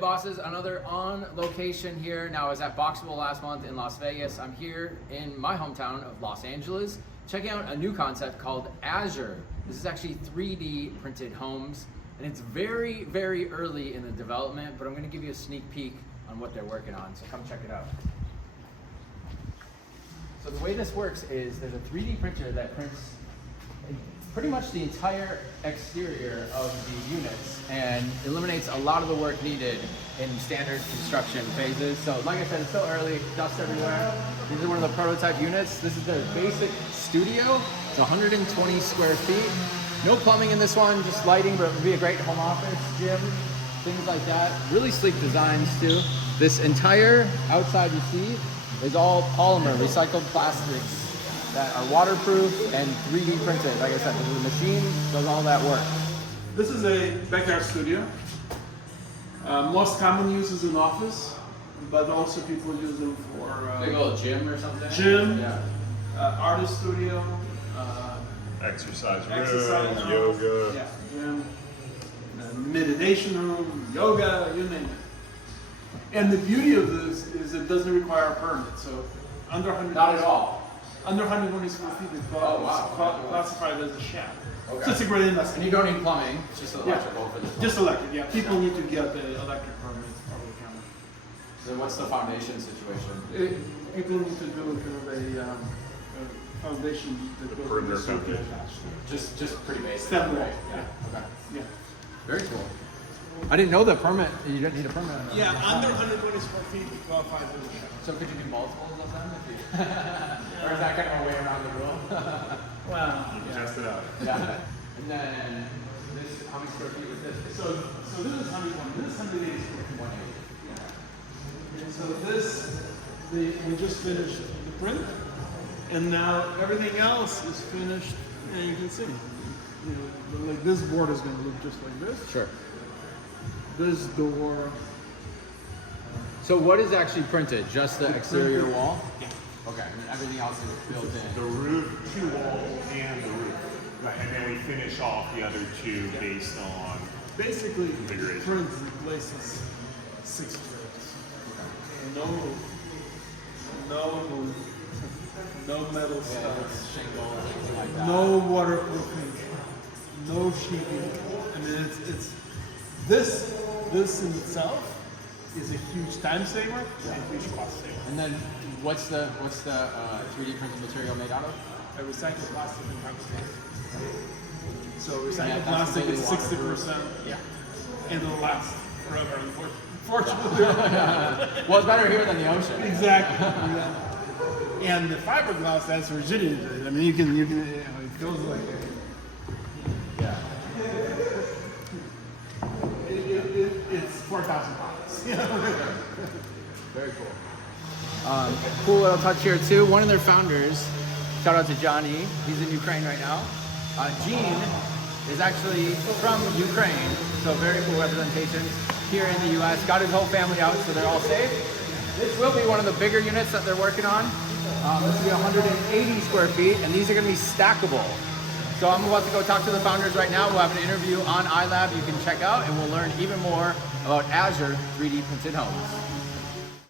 Hey bosses, another on location here. Now I was at Boxable last month in Las Vegas. I'm here in my hometown of Los Angeles, checking out a new concept called Azure. This is actually 3D printed homes, and it's very, very early in the development, but I'm gonna give you a sneak peek on what they're working on, so come check it out. So the way this works is there's a 3D printer that prints pretty much the entire exterior of the units and eliminates a lot of the work needed in standard construction phases. So like I said, it's still early, dust everywhere. These are one of the prototype units. This is their basic studio. It's 120 square feet. No plumbing in this one, just lighting, but it would be a great home office, gym, things like that. Really sleek designs too. This entire outside you see is all polymer, recycled plastics that are waterproof and 3D printed. Like I said, the machine does all that work. This is a backyard studio. Most common use is an office, but also people use them for Big old gym or something? Gym, Yeah. Artist studio, Exercise room, exercise room, yoga. yeah, gym, meditation room, yoga, you name it. And the beauty of this is it doesn't require a permit. So under 100. Not at all. Under 120 square feet is classified as a shack. Okay. So it's a great And investment. you don't need plumbing, it's just electrical for this. Just electric, yeah. People need to get the electric permit for the camera. So what's the foundation situation? People need to do kind of a foundation that The goes perimeter with the circuit foundation. attached. Just pretty basic. Step right? wall, Yeah. Okay. Yeah. Very cool. I didn't know the permit. You don't need a permit. Yeah, under 120 square feet qualifies as a shack. So could you do multiples of them? If you or is that kind of a way around the rule? Well, Test it out. Yeah. And then this, how many square feet is this? So this is 120. This is 180 square feet. 180. And so this, we just finished the print, and now everything else is finished, and you can see. You know, like this board is going to look just like this. Sure. This door. So what is actually printed? Just the exterior printed. wall? Yeah. Okay. And everything else is built in. The roof, two walls, and the roof. Right. And then we finish off the other two based on. Basically, Configuration. print replaces 6 trades. No roof, no metal studs, Shingles, anything like that. no waterproofing, no sheeting. I mean, it's this in itself is a huge time saver and a huge cost saver. And then what's the 3D printed material made out of? A recycled plastic and carbon. So recycled Yeah, that's plastic is completely 60%. Yeah. And it'll last forever, unfortunately. Well, it's better here than the ocean. Exactly. And the fiberglass has rigidity to it. I mean, you can, it feels like Yeah. it's 4,000 pounds. Very cool. Cool little touch here too. One of their founders, shout out to Johnny. He's in Ukraine right now. Gene is actually from Ukraine, so very cool representation here in the U.S. Got his whole family out, so they're all safe. This will be one of the bigger units that they're working on. This will be 180 square feet, and these are going to be stackable. So I'm about to go talk to the founders right now. We'll have an interview on iLab you can check out, and we'll learn even more about Azure 3D printed homes.